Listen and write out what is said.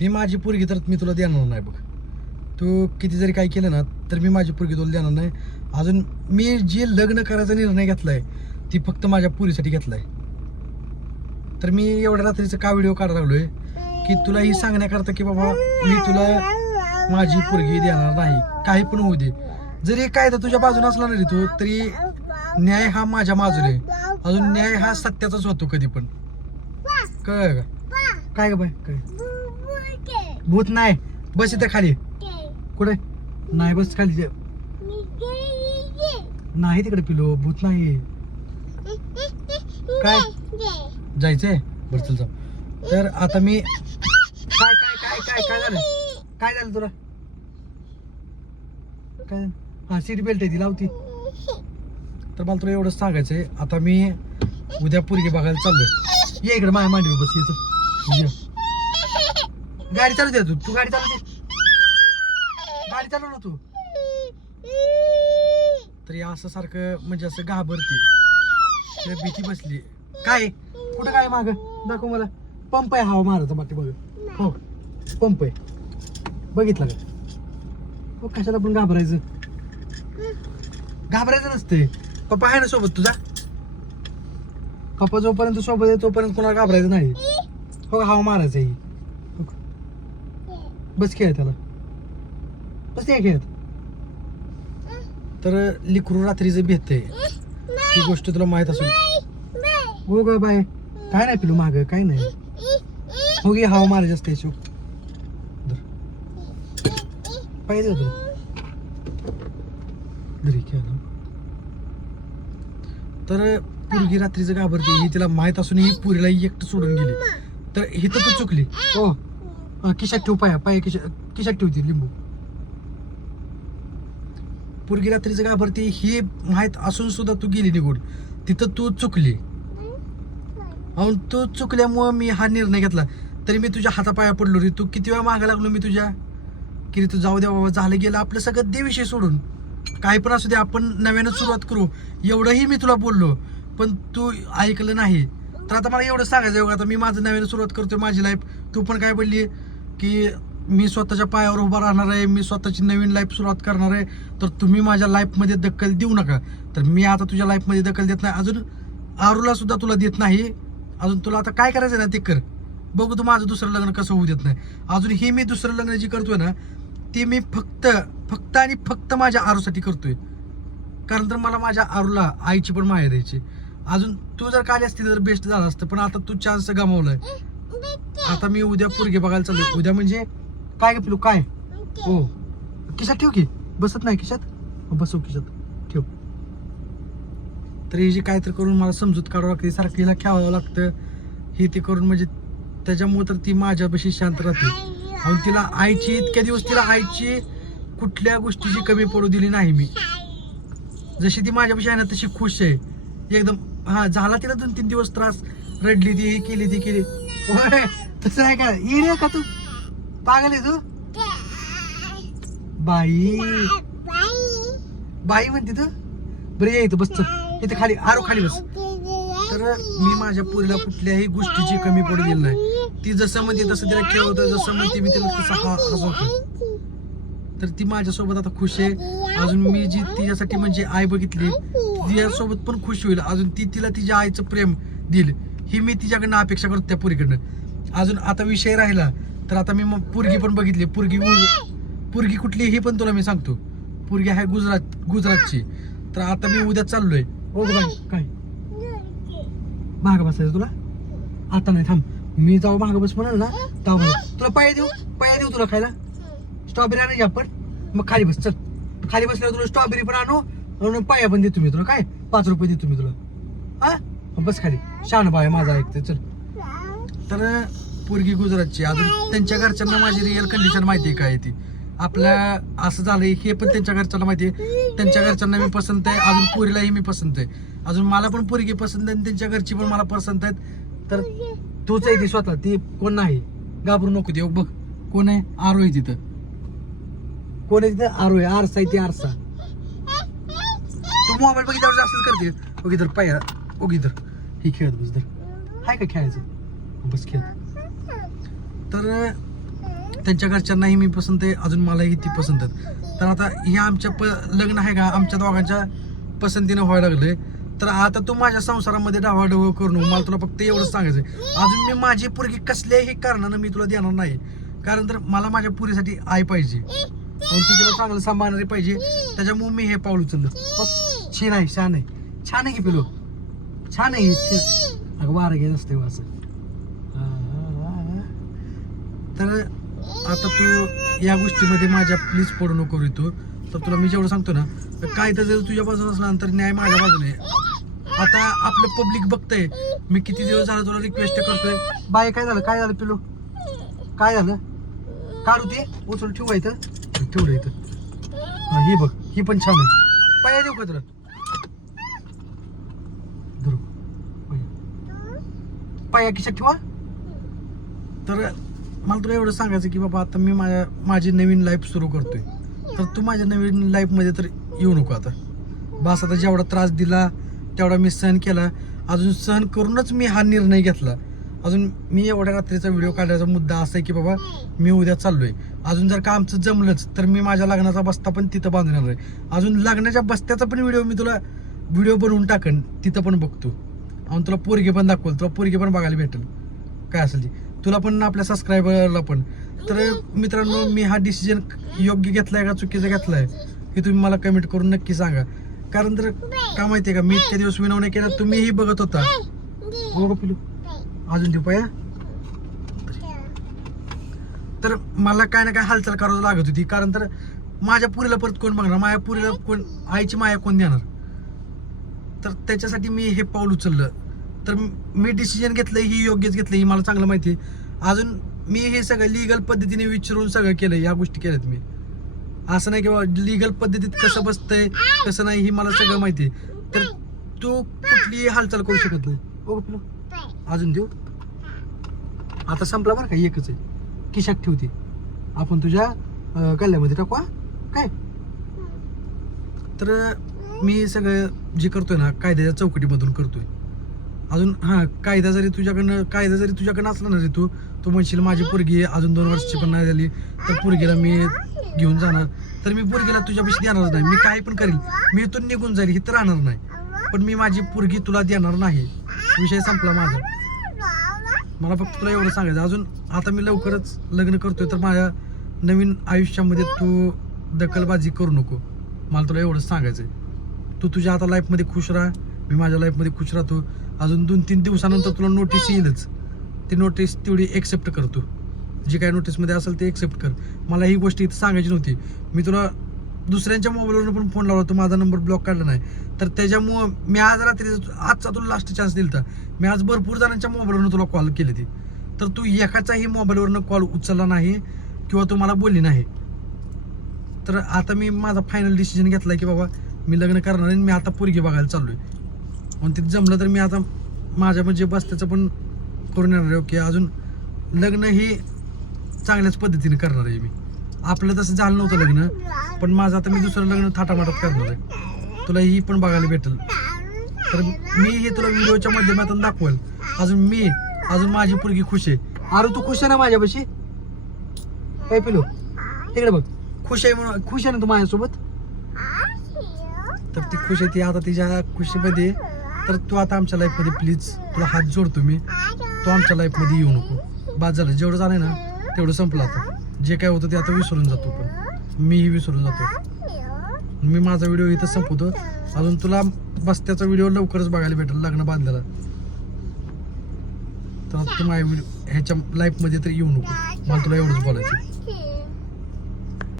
मी माझी पोरगी तर मी तुला देणार नाही बघ. तू किती जरी काय केलं ना तर मी माझी पोरगी तुला देणार नाही. अजून मी जे लग्न करायचा निर्णय घेतलाय ती फक्त माझ्या पुरीसाठी घेतलाय. तर मी एवढ्या रात्रीचं का व्हिडिओ काढायला लागलोय? की तुला ही सांगण्याकरता की बाबा मी तुला माझी पोरगी देणार नाही. काही पण होऊ दे. जरी कायदा तुझ्या बाजूने असला ना रे तू तरी न्याय हा माझ्या बाजूने. आहे. अजून न्याय हा सत्याचाच होतो कधी पण. कळ काय ग बाय काय? भूत नाही. बस इथं खाली. कुठे? नाही बस खाली. जे- नाही तिकडे पिलो भूत नाही. काय? जायचंय? बरं चल जाऊ. तर आता मी काय काय काय काय काय झालं? काय झालं तुला? काय? हा सीट बेल्ट आहे ती लावती तर मला तुला एवढंच सांगायचंय. आता मी उद्या पोरगी बघायला चाललोय. ये इकडे माझ्या मांडवी बस ये. गाडी चालू दे तू तू गाडी चालू दे. गाडी चालू ना तू. तरी असं सारखं म्हणजे असं घाबरते. तिला भीती बसली. काय? कुठं काय माग? दाखव मला. पंप आहे हवा मारायचा बाकी बघ. हो. पंप आहे. बघितला का? हो कशाला पण घाबरायचं? घाबरायचं नसते पप्पा आहे ना सोबत तुझा? पप्पा जोपर्यंत सोबत आहे तोपर्यंत कोणाला घाबरायचं नाही. हो हवा मारायचं आहे. बस खेळ त्याला. बस ते खेळत. तर लिकरू रात्रीचं भेटते ही गोष्ट तुला माहीत असेल. हो ग बाय. काय नाही पिलू माग काय नाही. हो गे हवा मारायची असते शिव पाहिजे तुला घरी तर पुरगी रात्रीचं घाबरते ही तिला माहीत असून ही पुरीला एकटं सोडून गेली. तर ही तर चुकली. हो. हा, खिशात ठेव पाय पाय खिशा खिशात ठेवते लिंबू? पुरगी रात्रीचं घाबरते हे माहीत असून सुद्धा तू गेली निघून. तिथं तू चुकली. अहो तू चुकल्यामुळं मी हा निर्णय घेतला. तरी मी तुझ्या हातापाया पडलो रे. तू किती वेळा मागा लागलो मी तुझ्या? की रे तू जाऊ द्या बाबा झालं गेलं आपलं सगळं दे विषय सोडून. काही पण असू दे आपण नव्यानं सुरुवात करू. एवढंही मी तुला बोललो पण तू ऐकलं नाही. तर आता मला एवढं सांगायचं आहे बघा, आता मी माझं नव्यानं सुरुवात करतोय माझी लाईफ तू पण काय बोलली? की मी स्वतःच्या पायावर उभा राहणार आहे मी स्वतःची नवीन लाईफ सुरुवात करणार आहे तर तुम्ही माझ्या लाईफमध्ये दखल देऊ नका. तर मी आता तुझ्या लाईफमध्ये दखल देत नाही. अजून आरूला सुद्धा तुला देत नाही. अजून तुला आता काय करायचं ना ते कर. बघू तू माझं दुसरं लग्न कसं होऊ देत नाही. अजून हे मी दुसरं लग्न जी करतोय ना ते मी फक्त फक्त आणि फक्त माझ्या आरूसाठी करतोय. कारण तर मला माझ्या आरूला आईची पण माया द्यायची. अजून तू जर काली असती तर बेस्ट झालं असतं पण आता तू चान्स गमावलाय. आता मी उद्या पोरगे बघायला चाललो उद्या म्हणजे काय ग पिलू काय? हो. किशात ठेव की. बसत नाही किशात हो, बसू किशात ठेव. तर हे जे काय तर करून मला समजूत काढावं लागते सारखं हिला खेळावं लागतं. हे ते करून म्हणजे त्याच्यामुळे तर ती माझ्यापाशी शांत राहते. आणि तिला आईची इतक्या दिवस तिला आईची कुठल्या गोष्टीची कमी पडू दिली नाही मी. जशी ती माझ्यापाशी आहे ना तशी खुश आहे. एकदम हा झाला तिला दोन तीन दिवस त्रास. रडली ती हे केली ती केली. तसं आहे का ये रे का तू? पागल आहे तू? बाई. बाई म्हणते तू? बरं ये इथं बस इथे खाली आरो खाली बस. तर मी माझ्या पुरीला कुठल्याही गोष्टीची कमी पडू दिली नाही. ती जसं म्हणते तसं तिला खेळवतो जसं म्हणते मी तिला तसं हा तर ती माझ्यासोबत आता खुश आहे. अजून मी जी तिच्यासाठी म्हणजे आई बघितली तिच्यासोबत पण खुश होईल. अजून ती तिला तिच्या आईचं प्रेम दिल ही मी तिच्याकडनं अपेक्षा करतो त्या पुरीकडनं. अजून आता विषय राहिला तर आता मी मग पुरगी पण बघितली. पुरगी पुरगी कुठली ही पण तुला मी सांगतो. पुरगी आहे गुजरात गुजरातची. तर आता मी उद्या चाललोय. हो काय? मागं बसायचं तुला? आता नाही थांब. मी जाऊ मागं बस म्हणाल ना जाऊ तुला पाय देऊ पाय देऊ तुला खायला? स्ट्रॉबेरी आणायची आपण? मग खाली बस चल. खाली बसल्यावर तुला स्ट्रॉबेरी पण आणू आणि पाया पण देतो मी तुला काय? पाच रुपये देतो मी तुला. हा? बस खाली. शान बाय माझा ऐकते चल. तर पोरगी गुजरातची अजून त्यांच्या घरच्यांना माझी रिअल कंडिशन माहिती आहे काय ती? आपल्या असं झालंय हे पण त्यांच्या घरच्यांना माहिती आहे त्यांच्या घरच्यांना मी पसंत आहे अजून पोरीलाही मी पसंत आहे. अजून मला पण पोरगी पसंत आहे आणि त्यांच्या घरची पण मला पसंत आहेत. तर तोच आहे ती स्वतः ती कोण नाही? घाबरू नको देऊ बघ. कोण आहे? आरो आहे तिथं. कोण आहे तिथं? आरो आहे. आरसा आहे ती आरसा. तू मोबाईल बघितल्यावर जास्तच करते ओगी इधर पाय ओगी इधर ही खेळत बस तर हाय का खेळायचं? बस खेळत तर त्यांच्या घरच्यांनाही मी पसंत आहे अजून मलाही ती पसंत आहेत. तर आता हे आमच्या प लग्न आहे का? आमच्या दोघांच्या पसंतीनं व्हायला लागले तर आता तू माझ्या संसारामध्ये डावाडव करू नको. मला तुला फक्त एवढंच सांगायचं अजून मी माझी पोरगी कसल्याही कारणानं मी तुला देणार नाही. कारण तर मला माझ्या पुरीसाठी आई पाहिजे. आणि ती तिला चांगलं सांभाळणारी पाहिजे. त्याच्यामुळे मी हे पाऊल उचललं. छान आहे छान आहे. छान आहे की पिलो छान आहे अगं वारं घेत असते असं हा, हा, हा. तर आता तू या गोष्टीमध्ये माझ्या प्लीज पडू नको रे तू. तर तुला मी जेवढं सांगतो ना तर काय तर जर तुझ्या बाजूला असला तर न्याय माझ्या बाजूने आहे. आता आपलं पब्लिक बघतंय. मी किती दिवस झालं तुला रिक्वेस्ट करतोय. बाय काय झालं? काय झालं पिलो काय झालं? काढू ते? उचलून ठेवू इथं? ठेवलं इथं. हा ही बघ. ही पण छान आहे. पाया देऊ का तुला? धरू. पाया. किशात ठेवा. तर मला तुला एवढं सांगायचं की बाबा आता मी माझ्या माझी नवीन लाईफ सुरू करतोय. तर तू माझ्या नवीन लाईफमध्ये तर येऊ नको आता. बस आता जेवढा त्रास दिला तेवढा मी सहन केला. अजून सहन करूनच मी हा निर्णय घेतला. अजून मी एवढ्या रात्रीचा व्हिडिओ काढायचा मुद्दा असा आहे की बाबा मी उद्या चाललोय. अजून जर का आमचं जमलंच तर मी माझ्या लग्नाचा बस्ता पण तिथं बांधणार आहे. अजून लग्नाच्या बस्त्याचा पण व्हिडिओ मी तुला व्हिडिओ बनवून टाकन तिथं पण बघतो. आणि तुला पोरगे पण दाखवल तुला पोरगे पण बघायला भेटेल. काय असेल ती? तुला पण आपल्या सबस्क्रायबरला पण. तर मित्रांनो मी हा डिसिजन योग्य घेतलाय का चुकीचा घेतलाय हे तुम्ही मला कमेंट करून नक्की सांगा. कारण तर का माहितीये का मी इतके दिवस विनवणे केला तुम्हीही बघत होता. हो अजून देऊ पाया? तर मला काय ना काय हालचाल करावं लागत होती. कारण तर माझ्या पुरीला परत कोण बघणार? माझ्या पुरीला कोण आईची माया कोण देणार? तर त्याच्यासाठी मी हे पाऊल उचललं. तर मी डिसिजन घेतलं ही योग्यच घेतलं ही मला चांगलं माहिती आहे. अजून मी हे सगळं लिगल पद्धतीने विचारून सगळं केलं या गोष्टी केल्यात मी. असं नाही किंवा लिगल पद्धतीत कसं बसतंय कसं नाही ही मला सगळं माहिती आहे. तर तू कुठलीही हालचाल करू शकत नाही. अजून देऊ. आता संपला बरं का एकच आहे. किशाक ठेवते. आपण तुझ्या गल्ल्यामध्ये टाकू काय? तर मी सगळं जे करतोय ना कायद्याच्या चौकटीमधून करतोय. अजून हा कायदा जरी तुझ्याकडनं कायदा जरी तुझ्याकडनं असला ना रे तू तू म्हणशील माझी पोरगी अजून दोन वर्षाची पण नाही झाली तर पोरगीला मी घेऊन जाणार. तर मी पोरगीला तुझ्यापाशी देणार नाही. मी काही पण करील. मी इथून निघून जाईल इथं राहणार नाही. पण मी माझी पोरगी तुला देणार नाही. विषय संपला माझा. मला फक्त तुला एवढं सांगायचं. अजून आता मी लवकरच लग्न करतोय तर माझ्या नवीन आयुष्यामध्ये तू दखलबाजी करू नको. मला तुला एवढंच सांगायचं आहे तू तुझ्या आता लाईफमध्ये खुश राहा. मी माझ्या लाईफमध्ये खुश राहतो. अजून दोन तीन दिवसानंतर तुला नोटीस येईलच. ती नोटीस तेवढी एक्सेप्ट करतो जी काही नोटीसमध्ये असेल ते एक्सेप्ट कर. मला ही गोष्ट इथं सांगायची नव्हती. मी तुला दुसऱ्यांच्या मोबाईलवरून पण फोन लावला तू माझा नंबर ब्लॉक काढला नाही. तर त्याच्यामुळं मी आज रात्री आजचा तुला लास्ट चान्स दिलता. मी आज भरपूर जणांच्या मोबाईलवरून तुला कॉल केली ती. तर तू एकाचाही मोबाईलवरनं कॉल उचलला नाही किंवा तू मला बोलली नाही. तर आता मी माझा फायनल डिसिजन घेतला की बाबा मी लग्न करणार आहे आणि मी आता पोरगी बघायला चाललोय. पण तिथे जमलं तर मी आता माझ्या म्हणजे बस्त्याचं पण करून येणार आहे ओके. अजून लग्न ही चांगल्याच पद्धतीने करणार आहे मी. आपलं तसं झालं नव्हतं लग्न पण माझं आता मी दुसरं लग्न थाटामाटात करणार आहे. तुला ही पण बघायला भेटेल. तर मी हे तुला व्हिडिओच्या माध्यमातून दाखवेल. अजून मी अजून माझी पोरगी खुश आहे. अरे तू खुश आहे ना माझ्यापाशी? काय पिलो तिकडे बघ. खुश आहे म्हणून खुश आहे ना तू माझ्यासोबत? तर ती खुश आहे ती आता तिच्या खुशीमध्ये तर तू आता आमच्या लाईफमध्ये प्लीज तुला हात जोडतो मी. तू आमच्या लाईफमध्ये येऊ नको. बाद झालं. जेवढं जाणं ना तेवढं संपलं आता. जे काय होतं ते आता विसरून जातो पण मीही विसरून जातो. मी माझा व्हिडिओ इथं संपवतो. अजून तुला बस्त्याचा व्हिडिओ लवकरच बघायला भेटेल लग्न बांधलेला. तर आता तू माझ्या व्हिडिओ ह्याच्या लाईफमध्ये तर येऊ नको. मला तुला एवढंच बोलायचं